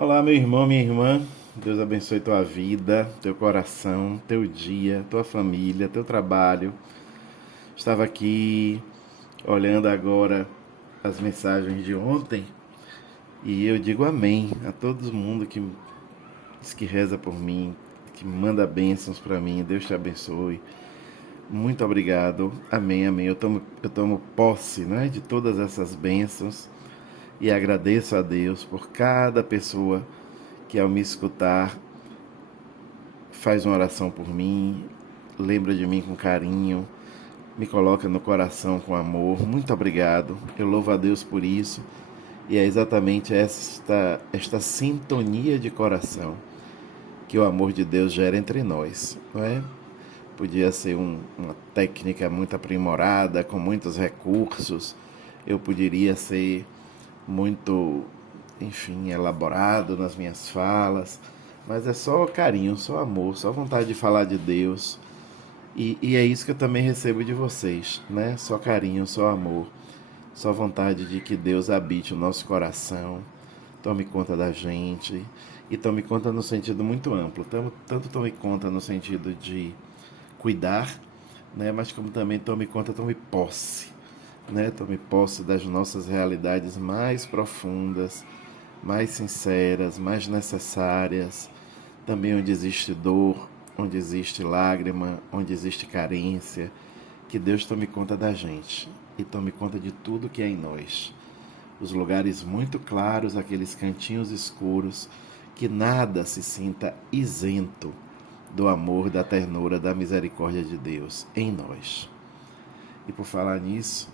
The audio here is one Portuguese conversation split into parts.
Olá, meu irmão, minha irmã. Deus abençoe tua vida, teu coração, teu dia, tua família, teu trabalho. Estava aqui olhando agora as mensagens de ontem e eu digo amém a todo mundo que diz que reza por mim, que manda bênçãos para mim. Deus te abençoe. Muito obrigado. Amém, amém. Eu tomo posse, né, de todas essas bênçãos e agradeço a Deus por cada pessoa que ao me escutar faz uma oração por mim, lembra de mim com carinho, me coloca no coração com amor. Muito obrigado. Eu louvo a Deus por isso. E é exatamente esta sintonia de coração que o amor de Deus gera entre nós, não é? Podia ser uma técnica muito aprimorada, com muitos recursos. Eu poderia ser muito, enfim, elaborado nas minhas falas, mas é só carinho, só amor, só vontade de falar de Deus. E é isso que eu também recebo de vocês, né? Só carinho, só amor, só vontade de que Deus habite o nosso coração, tome conta da gente e tome conta no sentido muito amplo. Tanto tome conta no sentido de cuidar, né? Mas como também tome conta, tome posse, né? Tome posse das nossas realidades mais profundas, mais sinceras, mais necessárias, também onde existe dor, onde existe lágrima, onde existe carência. Que Deus tome conta da gente e tome conta de tudo que é em nós. Os lugares muito claros, aqueles cantinhos escuros, que nada se sinta isento do amor, da ternura, da misericórdia de Deus em nós. E por falar nisso,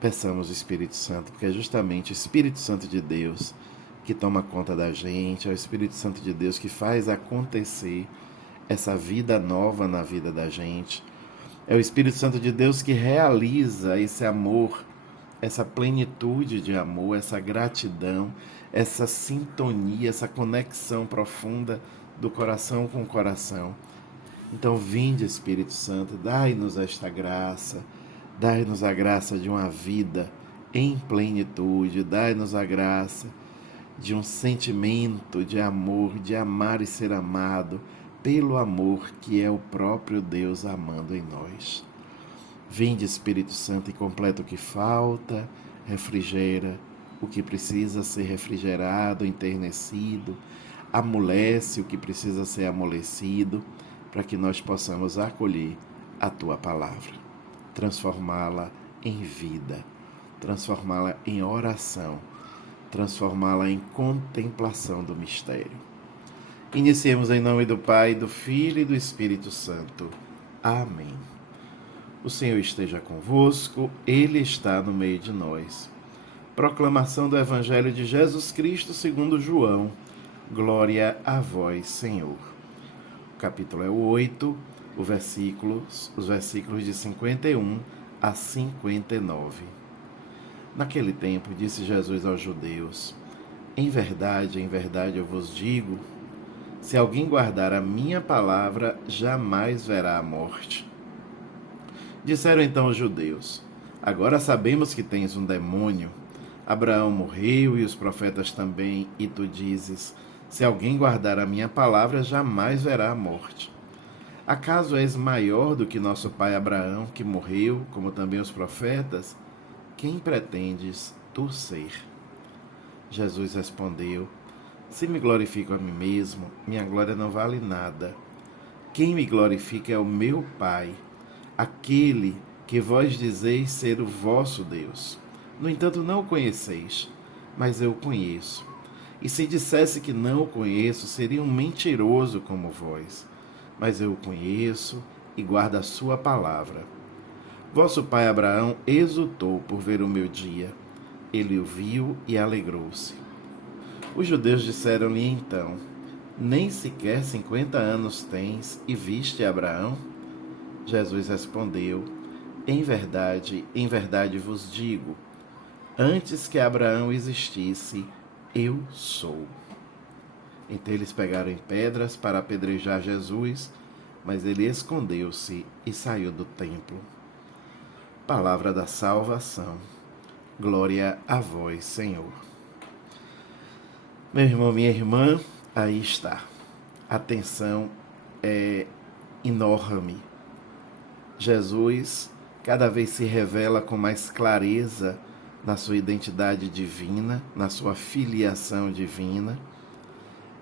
peçamos o Espírito Santo, porque é justamente o Espírito Santo de Deus que toma conta da gente, é o Espírito Santo de Deus que faz acontecer essa vida nova na vida da gente. É o Espírito Santo de Deus que realiza esse amor, essa plenitude de amor, essa gratidão, essa sintonia, essa conexão profunda do coração com o coração. Então, vinde, Espírito Santo, dai-nos esta graça, dai-nos a graça de uma vida em plenitude, dai-nos a graça de um sentimento de amor, de amar e ser amado pelo amor que é o próprio Deus amando em nós. Vinde, Espírito Santo, e completa o que falta, refrigera o que precisa ser refrigerado, enternecido, amolece o que precisa ser amolecido, para que nós possamos acolher a tua palavra, transformá-la em vida, transformá-la em oração, transformá-la em contemplação do mistério. Iniciemos em nome do Pai, do Filho e do Espírito Santo. Amém. O Senhor esteja convosco, Ele está no meio de nós. Proclamação do Evangelho de Jesus Cristo segundo João. Glória a vós, Senhor. O capítulo é o 8, os versículos de 51 a 59. Naquele tempo, disse Jesus aos judeus: em verdade eu vos digo, se alguém guardar a minha palavra, jamais verá a morte. Disseram então os judeus: agora sabemos que tens um demônio. Abraão morreu e os profetas também, e tu dizes: se alguém guardar a minha palavra, jamais verá a morte. Acaso és maior do que nosso pai Abraão, que morreu, como também os profetas? Quem pretendes tu ser? Jesus respondeu: se me glorifico a mim mesmo, minha glória não vale nada. Quem me glorifica é o meu Pai, aquele que vós dizeis ser o vosso Deus. No entanto, não o conheceis, mas eu o conheço. E se dissesse que não o conheço, seria um mentiroso como vós. Mas eu o conheço e guardo a sua palavra. Vosso pai Abraão exultou por ver o meu dia. Ele o viu e alegrou-se. Os judeus disseram-lhe então: nem sequer 50 anos tens e viste Abraão? Jesus respondeu: em verdade vos digo, antes que Abraão existisse, eu sou. Então eles pegaram em pedras para apedrejar Jesus, mas ele escondeu-se e saiu do templo. Palavra da salvação. Glória a vós, Senhor. Meu irmão, minha irmã, aí está. A tensão é enorme. Jesus cada vez se revela com mais clareza na sua identidade divina, na sua filiação divina,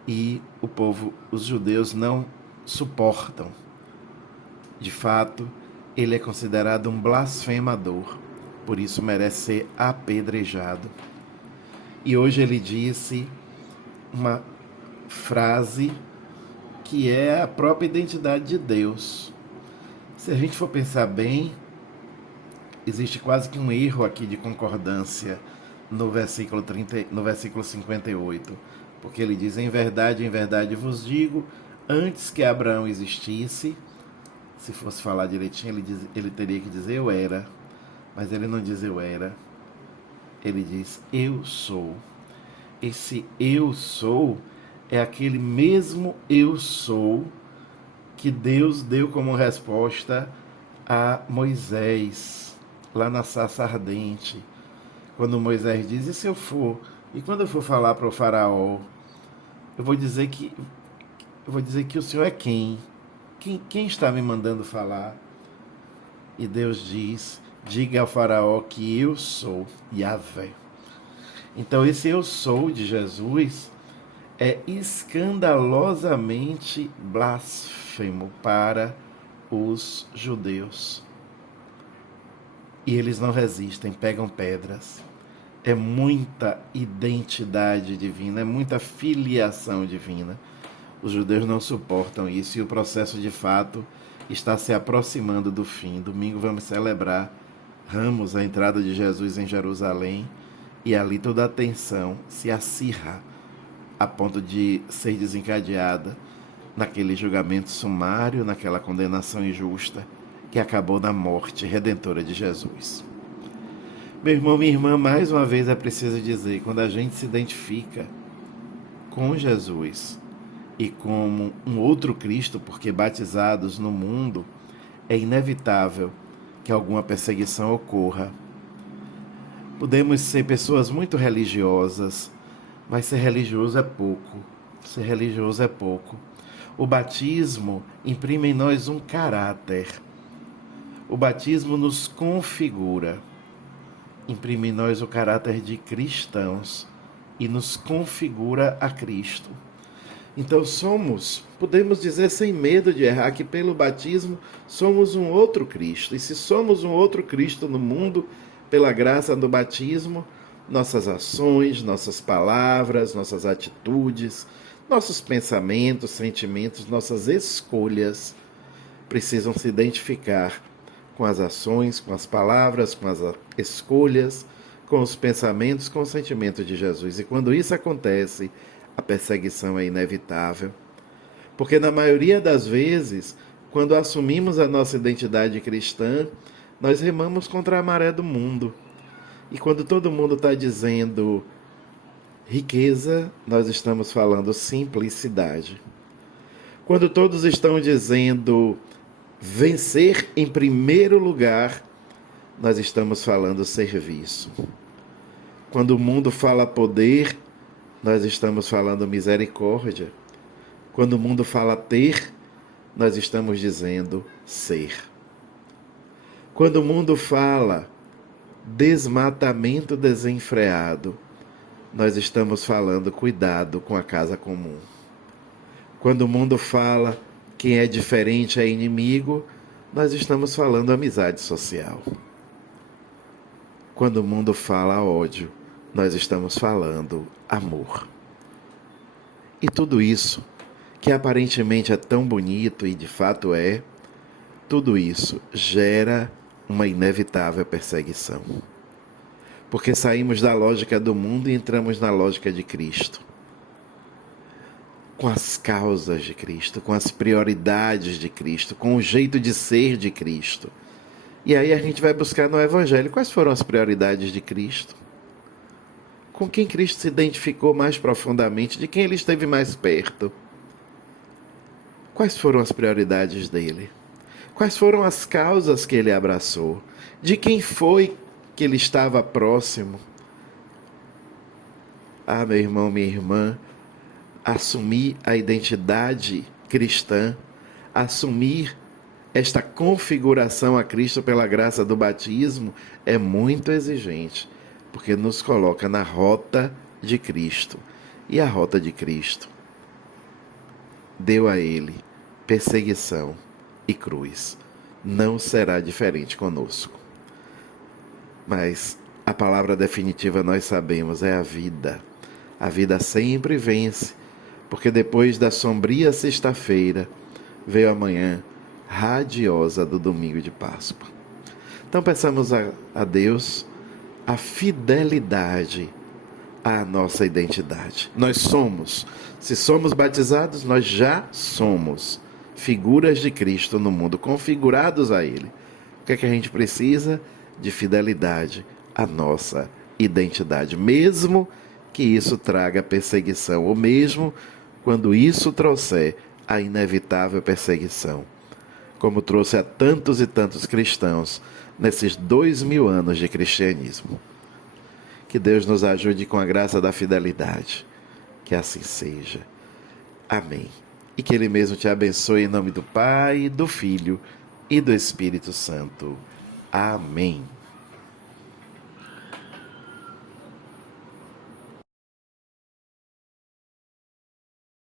e o povo, os judeus, não suportam. De fato, ele é considerado um blasfemador, por isso merece ser apedrejado. E hoje ele disse uma frase que é a própria identidade de Deus. Se a gente for pensar bem, existe quase que um erro aqui de concordância no versículo 58, porque ele diz: em verdade vos digo, antes que Abraão existisse. Se fosse falar direitinho, ele teria que dizer eu era, mas ele não diz eu era, ele diz eu sou. Esse eu sou é aquele mesmo eu sou que Deus deu como resposta a Moisés, lá na sarça ardente. Quando Moisés diz: e se eu for? E quando eu for falar para o faraó, eu vou dizer que o Senhor é quem? Quem está me mandando falar? E Deus diz: diga ao faraó que eu sou Yahvé. Então esse eu sou de Jesus é escandalosamente blasfemo para os judeus. E eles não resistem, pegam pedras. É muita identidade divina, é muita filiação divina. Os judeus não suportam isso e o processo de fato está se aproximando do fim. Domingo vamos celebrar Ramos, a entrada de Jesus em Jerusalém, e ali toda a tensão se acirra a ponto de ser desencadeada naquele julgamento sumário, naquela condenação injusta que acabou na morte redentora de Jesus. Meu irmão, minha irmã, mais uma vez é preciso dizer, quando a gente se identifica com Jesus e como um outro Cristo, porque batizados no mundo, é inevitável que alguma perseguição ocorra. Podemos ser pessoas muito religiosas, mas ser religioso é pouco. Ser religioso é pouco. O batismo imprime em nós um caráter. O batismo nos configura. Imprime em nós o caráter de cristãos e nos configura a Cristo. Então podemos dizer sem medo de errar, que pelo batismo somos um outro Cristo. E se somos um outro Cristo no mundo, pela graça do batismo, nossas ações, nossas palavras, nossas atitudes, nossos pensamentos, sentimentos, nossas escolhas precisam se identificar com as ações, com as palavras, com as escolhas, com os pensamentos, com os sentimentos de Jesus. E quando isso acontece, a perseguição é inevitável. Porque na maioria das vezes, quando assumimos a nossa identidade cristã, nós remamos contra a maré do mundo. E quando todo mundo está dizendo riqueza, nós estamos falando simplicidade. Quando todos estão dizendo vencer em primeiro lugar, nós estamos falando serviço. Quando o mundo fala poder, nós estamos falando misericórdia. Quando o mundo fala ter, nós estamos dizendo ser. Quando o mundo fala desmatamento desenfreado, nós estamos falando cuidado com a casa comum. Quando o mundo fala quem é diferente é inimigo, nós estamos falando amizade social. Quando o mundo fala ódio, nós estamos falando amor. E tudo isso, que aparentemente é tão bonito e de fato é, tudo isso gera uma inevitável perseguição. Porque saímos da lógica do mundo e entramos na lógica de Cristo. Com as causas de Cristo, com as prioridades de Cristo, com o jeito de ser de Cristo. E aí a gente vai buscar no Evangelho quais foram as prioridades de Cristo. Com quem Cristo se identificou mais profundamente, de quem ele esteve mais perto. Quais foram as prioridades dele? Quais foram as causas que ele abraçou? De quem foi que ele estava próximo? Ah, meu irmão, minha irmã, assumir a identidade cristã, assumir esta configuração a Cristo pela graça do batismo é muito exigente, porque nos coloca na rota de Cristo. E a rota de Cristo deu a ele perseguição e cruz. Não será diferente conosco. Mas a palavra definitiva nós sabemos é a vida. A vida sempre vence, porque depois da sombria sexta-feira veio a manhã radiosa do domingo de Páscoa. Então peçamos a Deus a fidelidade à nossa identidade. Nós somos, se somos batizados, nós já somos figuras de Cristo no mundo, configurados a Ele. O que é que a gente precisa? De fidelidade à nossa identidade, mesmo que isso traga perseguição, ou mesmo quando isso trouxer a inevitável perseguição, como trouxe a tantos e tantos cristãos nesses 2000 anos de cristianismo. Que Deus nos ajude com a graça da fidelidade. Que assim seja. Amém. E que Ele mesmo te abençoe em nome do Pai, do Filho e do Espírito Santo. Amém.